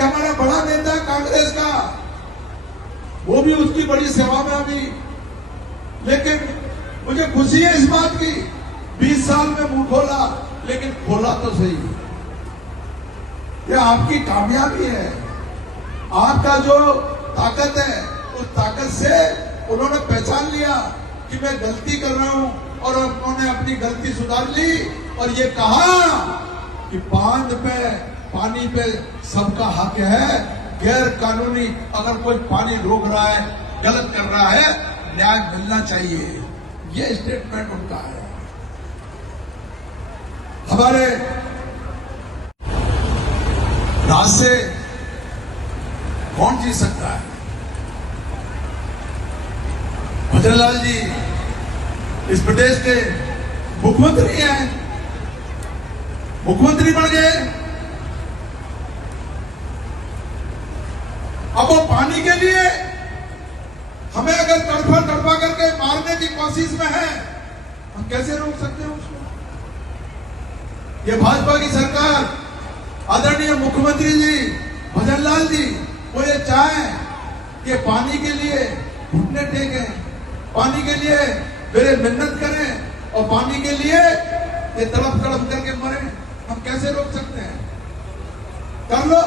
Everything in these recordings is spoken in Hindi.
एक हमारा बड़ा नेता कांग्रेस का, वो भी उसकी बड़ी सेवा में अभी, लेकिन मुझे खुशी है इस बात की, 20 साल में मुंह खोला, लेकिन खोला तो सही। यह आपकी कामयाबी है, आपका जो ताकत है, उस ताकत से उन्होंने पहचान लिया कि मैं गलती कर रहा हूं, और उन्होंने अपनी गलती सुधार ली और ये कहा कि बांध पे, पानी पे सबका हक है, गैर कानूनी अगर कोई पानी रोक रहा है, गलत कर रहा है, न्याय मिलना चाहिए। ये स्टेटमेंट उनका है। हमारे राज से कौन जी सकता है? भजनलाल जी इस प्रदेश के मुख्यमंत्री हैं, मुख्यमंत्री बन गए। अब वो पानी के लिए हमें अगर तड़पा करके मारने की कोशिश में है, हम कैसे रोक सकते हैं उसको? ये भाजपा की सरकार, आदरणीय मुख्यमंत्री जी भजनलाल जी, वो ये चाहें कि पानी के लिए घुटने टेकें, पानी के लिए मेरे मेहनत करें और पानी के लिए ये तड़प करके मरे, हम कैसे रोक सकते हैं? कर लो।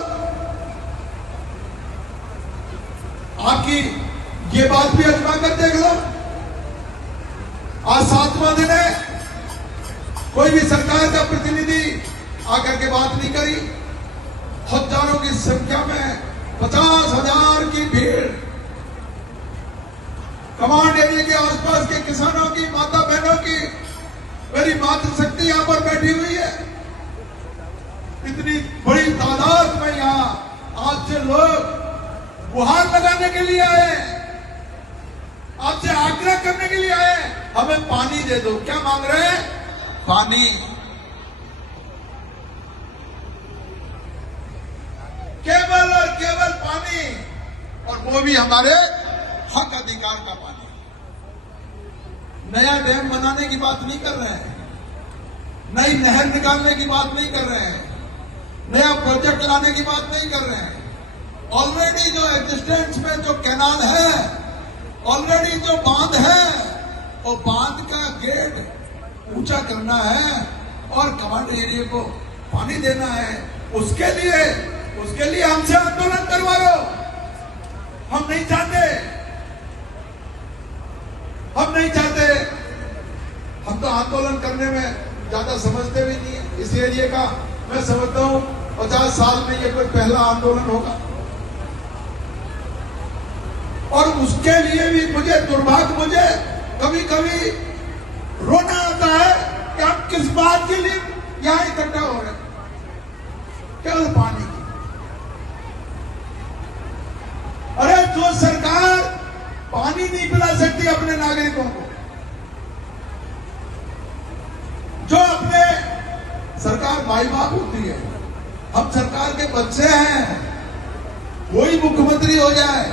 आपकी ये बात भी अजमा कर देख लो। आज 7वां दिन है, कोई भी सरकार का प्रतिनिधि आकर के बात नहीं करी। हजारों की संख्या में 50,000 की भीड़ कमांड एरिया के आसपास के किसानों की, माता बहनों की, मेरी मातृशक्ति यहां पर बैठी हुई है। इतनी बड़ी तादाद में यहां आज से लोग गुहार लगाने के लिए आए, आपसे आग्रह करने के लिए आए, हमें पानी दे दो। क्या मांग रहे हैं? पानी। केवल और केवल पानी, और वो भी हमारे हक अधिकार का पानी। नया डैम बनाने की बात नहीं कर रहे हैं, नई नहर निकालने की बात नहीं कर रहे हैं, नया प्रोजेक्ट लाने की बात नहीं कर रहे हैं। ऑलरेडी जो एग्जिस्टेंस में जो कैनाल है, ऑलरेडी जो बांध है, वो बांध का गेट ऊंचा करना है और कमांड एरिया को पानी देना है। उसके लिए हमसे आंदोलन करवाओ। हम नहीं चाहते, हम तो आंदोलन करने में ज्यादा समझते भी नहीं है। इस एरिया का मैं समझता हूं 50 साल में ये कोई पहला आंदोलन होगा, और उसके लिए भी मुझे दुर्भाग्य, कभी कभी रोना आता है कि हम किस बात के लिए यहां इकट्ठा हो रहे हैं। केवल पानी की। अरे जो सरकार पानी नहीं पिला सकती अपने नागरिकों को, जो अपने सरकार माई बाप होती है, हम सरकार के बच्चे हैं, कोई मुख्यमंत्री हो जाए,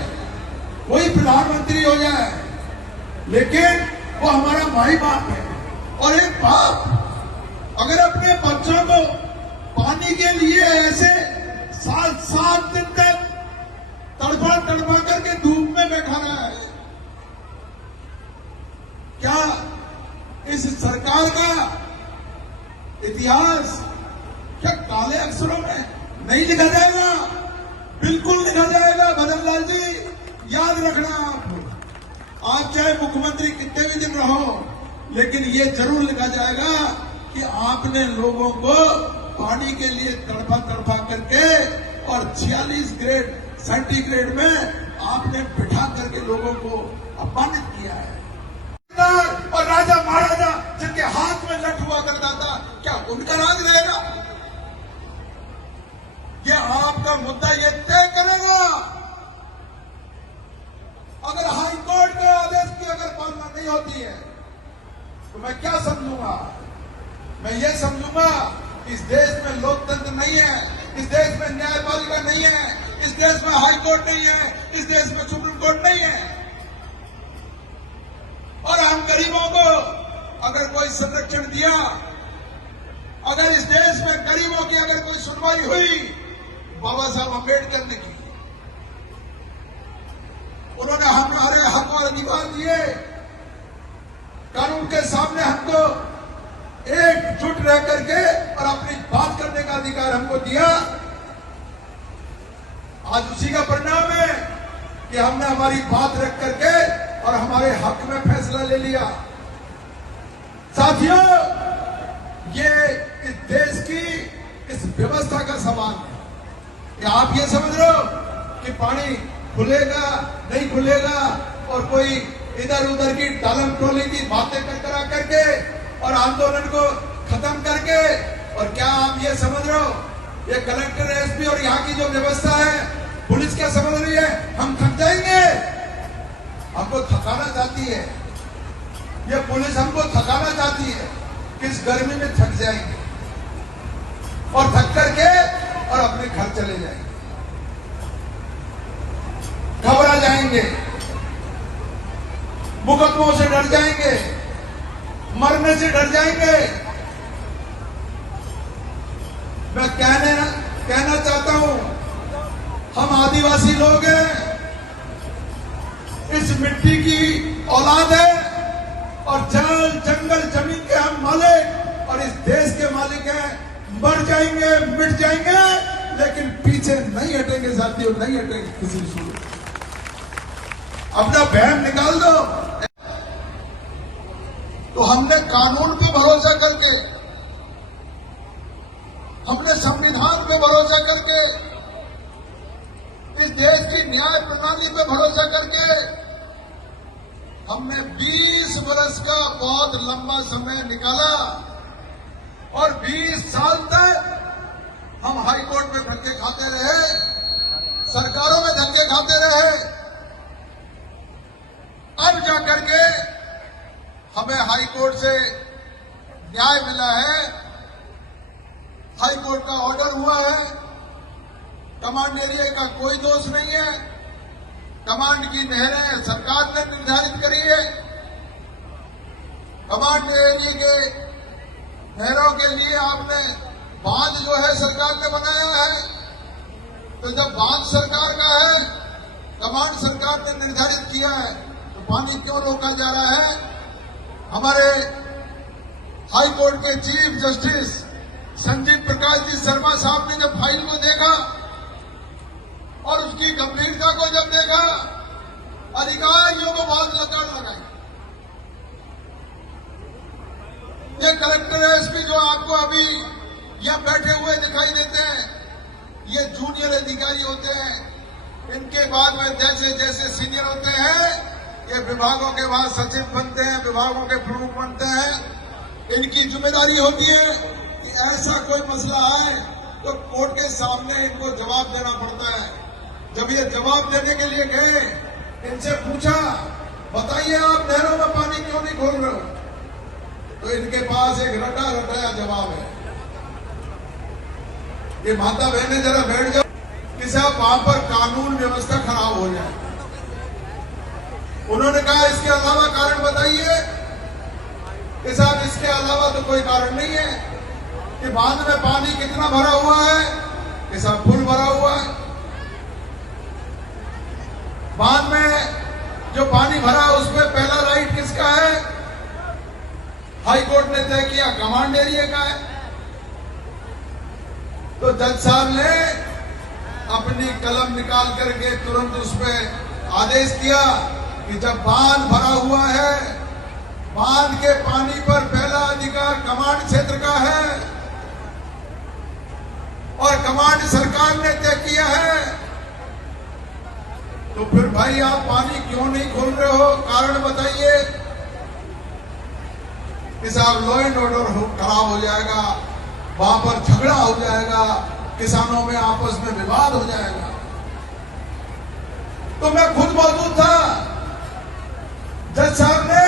कोई प्रधानमंत्री हो जाए, लेकिन वो हमारा माई बाप है। और एक बाप अगर अपने बच्चों को पानी के लिए ऐसे 7 दिन तक तड़पा करके धूप में बैठा रहा है, क्या इस सरकार का इतिहास क्या काले अक्षरों में नहीं लिखा जाएगा? बिल्कुल लिखा जाएगा। भजनलाल जी, याद रखना, आप चाहे मुख्यमंत्री कितने भी दिन रहो, लेकिन ये जरूर लिखा जाएगा कि आपने लोगों को पानी के लिए तड़पा करके और 46 ग्रेड सेंटीग्रेड में आपने बिठा करके लोगों को अपमानित किया है। और राजा महाराजा जिनके हाथ में लठ हुआ करता था, क्या उनका राज रहेगा? ये आपका मुद्दा ये तय करेगा। अगर हाई कोर्ट के आदेश की अगर पालना नहीं होती है तो मैं क्या समझूंगा? मैं ये समझूंगा कि इस देश में लोकतंत्र नहीं है, इस देश में न्यायपालिका नहीं है, इस देश में हाई कोर्ट नहीं है, इस देश में सुप्रीम कोर्ट नहीं है। और हम गरीबों को अगर कोई संरक्षण दिया, अगर इस देश में गरीबों की अगर कोई सुनवाई हुई, बाबा साहब अम्बेडकर ने की। उन्होंने हमारे हक और अधिकार दिए, कानून के सामने हमको एकजुट रह करके और अपनी बात करने का अधिकार हमको दिया। आज उसी का परिणाम है कि हमने हमारी बात रख करके और हमारे हक में फैसला ले लिया। साथियों, ये इस देश की इस व्यवस्था का सवाल है कि आप ये समझ रहे हो कि पानी खुलेगा नहीं खुलेगा और कोई इधर उधर की टालम टोली की बातें करा करके और आंदोलन को खत्म करके, और क्या आप ये समझ रहे हो ये कलेक्टर एसपी और यहाँ की जो व्यवस्था है, पुलिस क्या समझ रही है हम थक जाएंगे? हमको थकाना चाहती है ये पुलिस, हमको थकाना चाहती है कि इस गर्मी में थक जाएंगे और थक करके और अपने घर चले जाएंगे, घबरा जाएंगे, मुकदमों से डर जाएंगे, मरने से डर जाएंगे। मैं कहना चाहता हूं, हम आदिवासी लोग हैं, इस मिट्टी की औलाद है और जल जंगल जमीन के हम मालिक और इस देश के मालिक हैं। मर जाएंगे, मिट जाएंगे, लेकिन पीछे नहीं हटेंगे साथियों, नहीं हटेंगे किसी सूरत। अपना बहम निकाल दो। तो हमने कानून पे भरोसा करके, हमने संविधान पे भरोसा करके, इस देश की न्याय प्रणाली पे भरोसा करके हमने 20 वर्ष का बहुत लंबा समय निकाला और 20 साल तक हम हाई कोर्ट में धक्के खाते रहे, सरकारों में धक्के खाते रहे। अब जाकर के हमें हाई कोर्ट से न्याय मिला है, हाई कोर्ट का ऑर्डर हुआ है, कमांड एरिया का कोई दोष नहीं है, कमांड की नहरें सरकार ने निर्धारित करी है, कमांड एरिया के नहरों के लिए आपने बांध जो है सरकार ने बनाया है। तो जब बांध सरकार का है, कमांड सरकार ने निर्धारित किया है, तो पानी क्यों रोका जा रहा है? हमारे हाई कोर्ट के चीफ जस्टिस संजीव प्रकाश जी शर्मा साहब ने जब फाइल को देखा और उसकी गंभीरता को जब देखा, अधिकारियों को बहुत लताड़ लगाई। ये कलेक्टर एसपी जो आपको अभी यहां बैठे हुए दिखाई देते हैं, ये जूनियर अधिकारी होते हैं। इनके बाद में जैसे जैसे सीनियर होते हैं, ये विभागों के बाद सचिव बनते हैं, विभागों के प्रमुख बनते हैं। इनकी जिम्मेदारी होती है कि ऐसा कोई मसला आए तो कोर्ट के सामने इनको जवाब देना पड़ता है। जब ये जवाब देने के लिए गए, इनसे पूछा, बताइए आप नहरों में पानी क्यों नहीं खोल रहे हो? तो इनके पास एक रटा रटाया जवाब है। ये माता बहने जरा बैठ जाओ कि साहब वहां पर कानून व्यवस्था खराब हो जाए। उन्होंने कहा इसके अलावा कारण बताइए कि साहब इसके अलावा तो कोई कारण नहीं है। कि बांध में पानी कितना भरा हुआ है? कि साहब फुल भरा हुआ है। बांध में जो पानी भरा उसमें पहला राइट किसका है? हाई कोर्ट ने तय किया कमांड एरिया का है। तो जज साहब ने अपनी कलम निकाल करके तुरंत उसमें आदेश किया कि जब बांध भरा हुआ है, बांध के पानी पर पहला अधिकार कमांड क्षेत्र का है और कमांड सरकार ने तय किया है, तो फिर भाई आप पानी क्यों नहीं खोल रहे हो? कारण बताइए। कि साहब लॉ एंड ऑर्डर खराब हो जाएगा, वहां पर झगड़ा हो जाएगा, किसानों में आपस में विवाद हो जाएगा। तो मैं खुद मौजूद था। जज साहब ने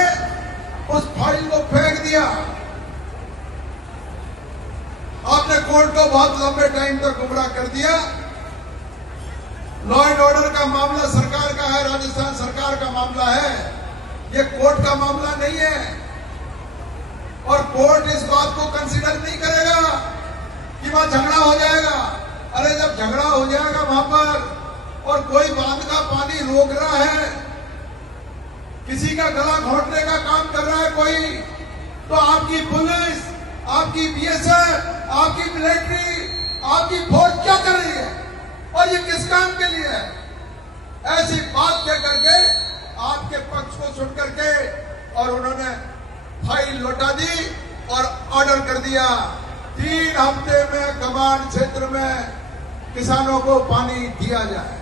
उस फाइल को फेंक दिया। आपने कोर्ट को बहुत लंबे टाइम तक गुमराह कर दिया। लॉ एंड ऑर्डर का मामला सरकार का है, राजस्थान सरकार का मामला है, ये कोर्ट का मामला नहीं है। और कोर्ट इस बात को कंसीडर नहीं करेगा कि वहां झगड़ा हो जाएगा। अरे जब झगड़ा हो जाएगा वहां पर और कोई बांध का पानी रोक रहा है, किसी का गला घोटने का काम कर रहा है कोई, तो आपकी पुलिस, आपकी बीएसएफ, आपकी मिलिट्री, आपकी फौज क्या कर रही है और ये किस काम के लिए है? ऐसी बात कह करके आपके पक्ष को सुन करके और उन्होंने फाइल लौटा दी और ऑर्डर कर दिया 3 हफ्ते में कमांड क्षेत्र में किसानों को पानी दिया जाए।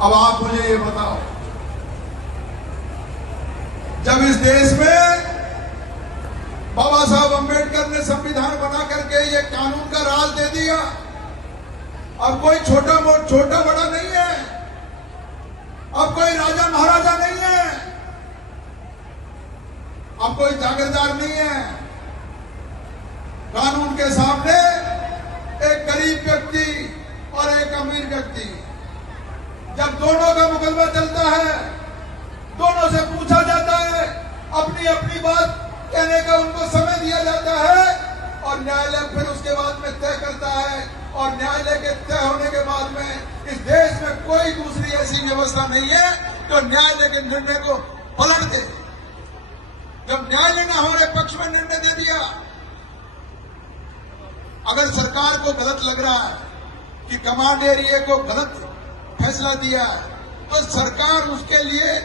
अब आप मुझे ये बताओ, जब इस देश में बाबा साहब अंबेडकर ने संविधान बना करके ये कानून का राज दे दिया, अब कोई छोटा बड़ा नहीं है, अब कोई राजा महाराजा नहीं है, अब कोई जागीरदार नहीं है। कानून के सामने एक गरीब व्यक्ति और एक अमीर व्यक्ति, जब दोनों का मुकदमा चलता है, दोनों से पूछा जाता है, अपनी अपनी बात कहने का उनको समय दिया जाता है और न्यायालय फिर उसके बाद में तय करता है। और न्यायालय के तय होने के बाद में इस देश में कोई दूसरी ऐसी व्यवस्था नहीं है जो न्यायालय के निर्णय को पलट दे। जब न्यायालय ने हमारे पक्ष में निर्णय दे दिया, अगर सरकार को गलत लग रहा है कि कमांड एरिया को गलत फैसला दिया है, तो सरकार उसके लिए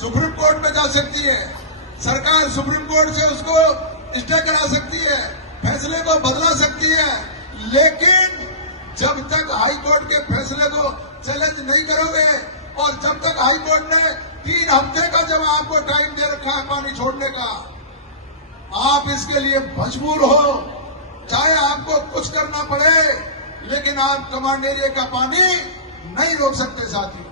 सुप्रीम कोर्ट में जा सकती है। सरकार सुप्रीम कोर्ट से उसको स्टे करा सकती है, फैसले को बदला सकती है। लेकिन जब तक हाई कोर्ट के फैसले को चैलेंज नहीं करोगे और जब तक हाई कोर्ट ने 3 हफ्ते का जब आपको टाइम दे रखा है पानी छोड़ने का, आप इसके लिए मजबूर हो, चाहे आपको कुछ करना पड़े, लेकिन आप कमांड एरिया का पानी नहीं रोक सकते साथियों।